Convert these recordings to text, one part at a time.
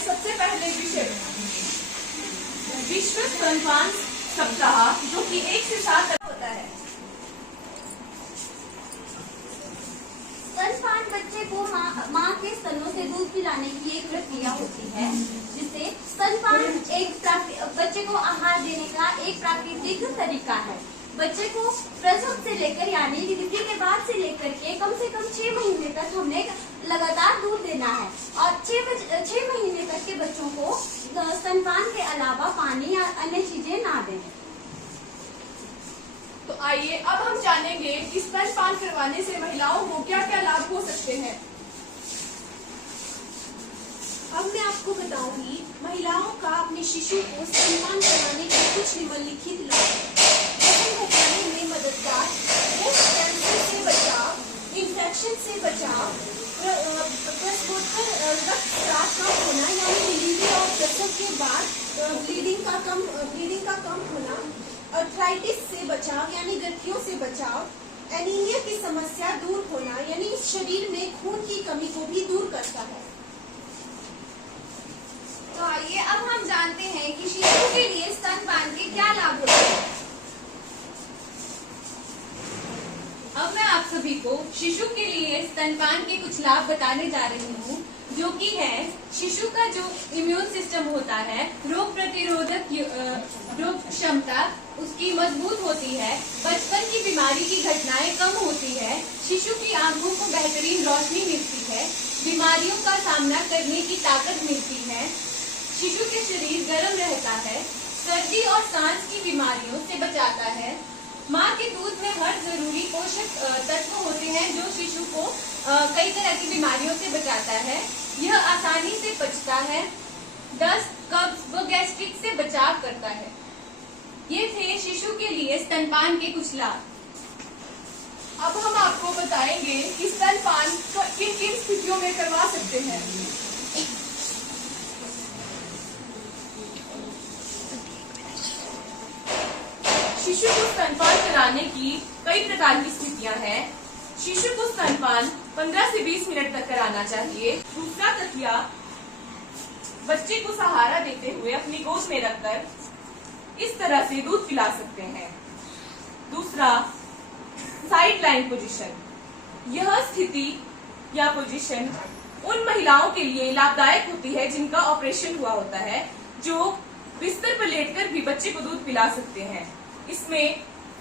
सबसे पहले विषय विश्व स्तनपान सप्ताह, जो कि 1 से 7 तक होता है। स्तनपान बच्चे को माँ के स्तनों से दूध पिलाने की एक प्रक्रिया होती है, जिसे स्तनपान बच्चे को आहार देने का एक प्राकृतिक तरीका है। बच्चे को प्रसव से लेकर यानी डिलीवरी के बाद से लेकर के कम से कम 6 महीने तक हमने लगातार दूध देना है और 6 महीने तक के बच्चों को स्तनपान के अलावा पानी या अन्य चीजें ना दें। तो आइए अब हम जानेंगे कि स्तनपान करवाने से महिलाओं को क्या क्या लाभ हो सकते हैं। अब मैं आपको बताऊंगी महिलाओं का अपने शिशु को स्तनपान करवाने के कुछ निम्नलिखित लाभ। वजन घटाने में मददगार, ब्रेस्ट कैंसर से बचाव, इन्फेक्शन से बचाव, प्रसवोत्तर रक्तस्राव कम होना यानी डिलीवरी और प्रसव के बाद ब्लीडिंग का कम होना, आर्थराइटिस से बचाव यानी गठियों से बचाव, एनीमिया की समस्या दूर होना यानी शरीर में खून की कमी को भी दूर करता है। तो आइए अब हम जानते हैं कि शिशु के लिए स्तनपान के क्या लाभ होते हैं। अब मैं आप सभी को शिशु के लिए स्तनपान के कुछ लाभ बताने जा रही हूँ, जो कि है शिशु का जो इम्यून सिस्टम होता है, रोग प्रतिरोधक रोग क्षमता उसकी मजबूत होती है, बचपन की बीमारी की घटनाएं कम होती है, शिशु की आंखों को बेहतरीन रोशनी मिलती है, बीमारियों का सामना करने की ताकत मिलती है, शिशु के शरीर गर्म रहता है, सर्दी और सांस की बीमारियों से बचाता है, माँ के दूध में हर जरूरी पोषक तत्व होते हैं जो शिशु को कई तरह की बीमारियों से बचाता है, यह आसानी से पचता है, दस्त, कब्ज व गैस्ट्रिक से बचाव करता है। ये थे शिशु के लिए स्तनपान के कुछ लाभ। अब हम आपको बताएंगे कि स्तनपान किन किन स्थितियों में करवा सकते हैं। शिशु को स्तनपान कराने की कई प्रकार की स्थितियां हैं। शिशु को स्तनपान 15 से 20 मिनट तक कराना चाहिए। दूसरा तकिया बच्चे को सहारा देते हुए अपनी गोद में रखकर इस तरह से दूध पिला सकते हैं। दूसरा, साइड लाइन पोजीशन। यह स्थिति या पोजीशन उन महिलाओं के लिए लाभदायक होती है जिनका ऑपरेशन हुआ होता है, जो बिस्तर पर लेटकर भी बच्चे को दूध पिला सकते हैं। इसमें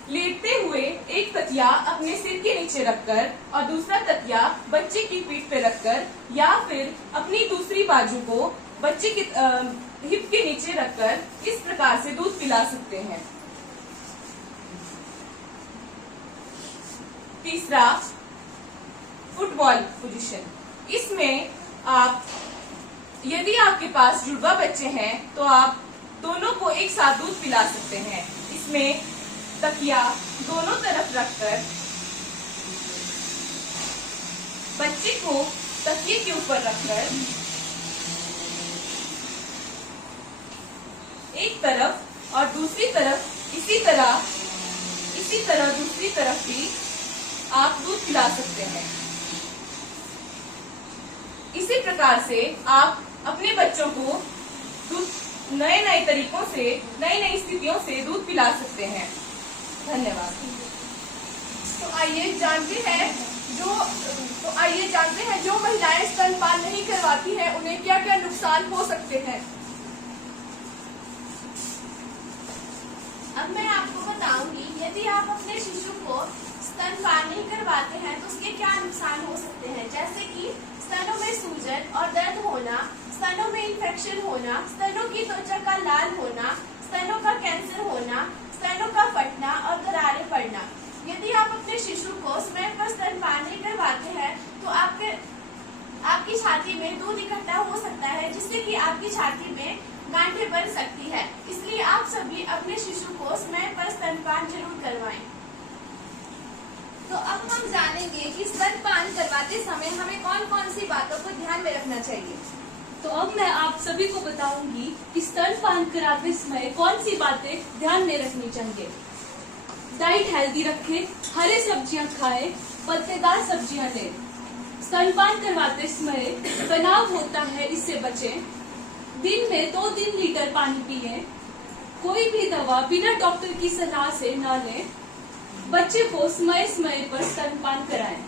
लेटते हुए एक तकिया अपने सिर के नीचे रखकर और दूसरा तकिया बच्चे की पीठ पर रखकर या फिर अपनी दूसरी बाजू को बच्चे की हिप के नीचे रखकर इस प्रकार से दूध पिला सकते हैं। तीसरा, फुटबॉल पोजीशन। इसमें आप यदि आपके पास जुड़वा बच्चे हैं तो आप दोनों को एक साथ दूध पिला सकते हैं। इसमें तकिया दोनों तरफ रखकर बच्चे को तकिए के ऊपर रखकर एक तरफ और दूसरी तरफ इसी तरह दूसरी तरफ भी आप दूध पिला सकते हैं। इसी प्रकार से आप अपने बच्चों को नए नए तरीकों से, नई नई स्थितियों से दूध पिला सकते हैं। धन्यवाद। तो आइए जानते हैं जो महिलाएं स्तनपान नहीं करवाती हैं उन्हें क्या क्या नुकसान हो सकते हैं। अब मैं आपको बताऊंगी यदि आप अपने शिशु को स्तनपान नहीं करवाते हैं तो उसके क्या नुकसान हो सकते हैं, जैसे कि स्तनों में सूजन और दर्द होना, स्तनों में इन्फेक्शन होना, स्तनों की त्वचा का लाल होना, स्तनों का कैंसर होना, स्तनों का फटना और दरारें पड़ना। यदि आप अपने शिशु को समय पर स्तनपान नहीं करवाते हैं तो आपकी छाती में दूध इकट्ठा हो सकता है, जिससे कि आपकी छाती में गांठें बन सकती है। इसलिए आप सभी अपने शिशु को समय पर स्तनपान जरूर करवाएं। तो अब हम जानेंगे कि स्तनपान करवाते समय हमें कौन कौन सी बातों को ध्यान में रखना चाहिए। तो अब मैं आप सभी को बताऊंगी कि स्तनपान कराते समय कौन सी बातें ध्यान में रखनी चाहिए। डाइट हेल्दी रखें, हरी सब्जियां खाएं, पत्तेदार सब्जियां लें। स्तनपान करवाते समय तनाव होता है, इससे बचें। दिन में 2-3 लीटर पानी पिए, कोई भी दवा बिना डॉक्टर की सलाह से ना लें, बच्चे को समय समय पर स्तनपान कराएं।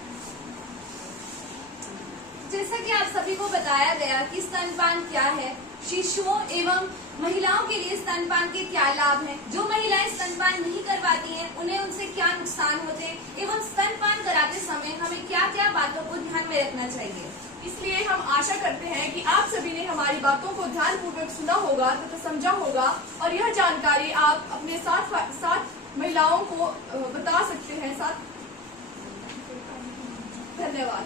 जैसा कि आप सभी को बताया गया कि स्तनपान क्या है, शिशुओं एवं महिलाओं के लिए स्तनपान के क्या लाभ हैं, जो महिलाएं स्तनपान नहीं करवाती हैं उन्हें उनसे क्या नुकसान होते हैं, एवं स्तनपान कराते समय हमें क्या क्या बातों को ध्यान में रखना चाहिए। इसलिए हम आशा करते हैं कि आप सभी ने हमारी बातों को ध्यानपूर्वक सुना होगा तथा समझा होगा और यह जानकारी आप अपने साथ महिलाओं को बता सकते हैं। धन्यवाद।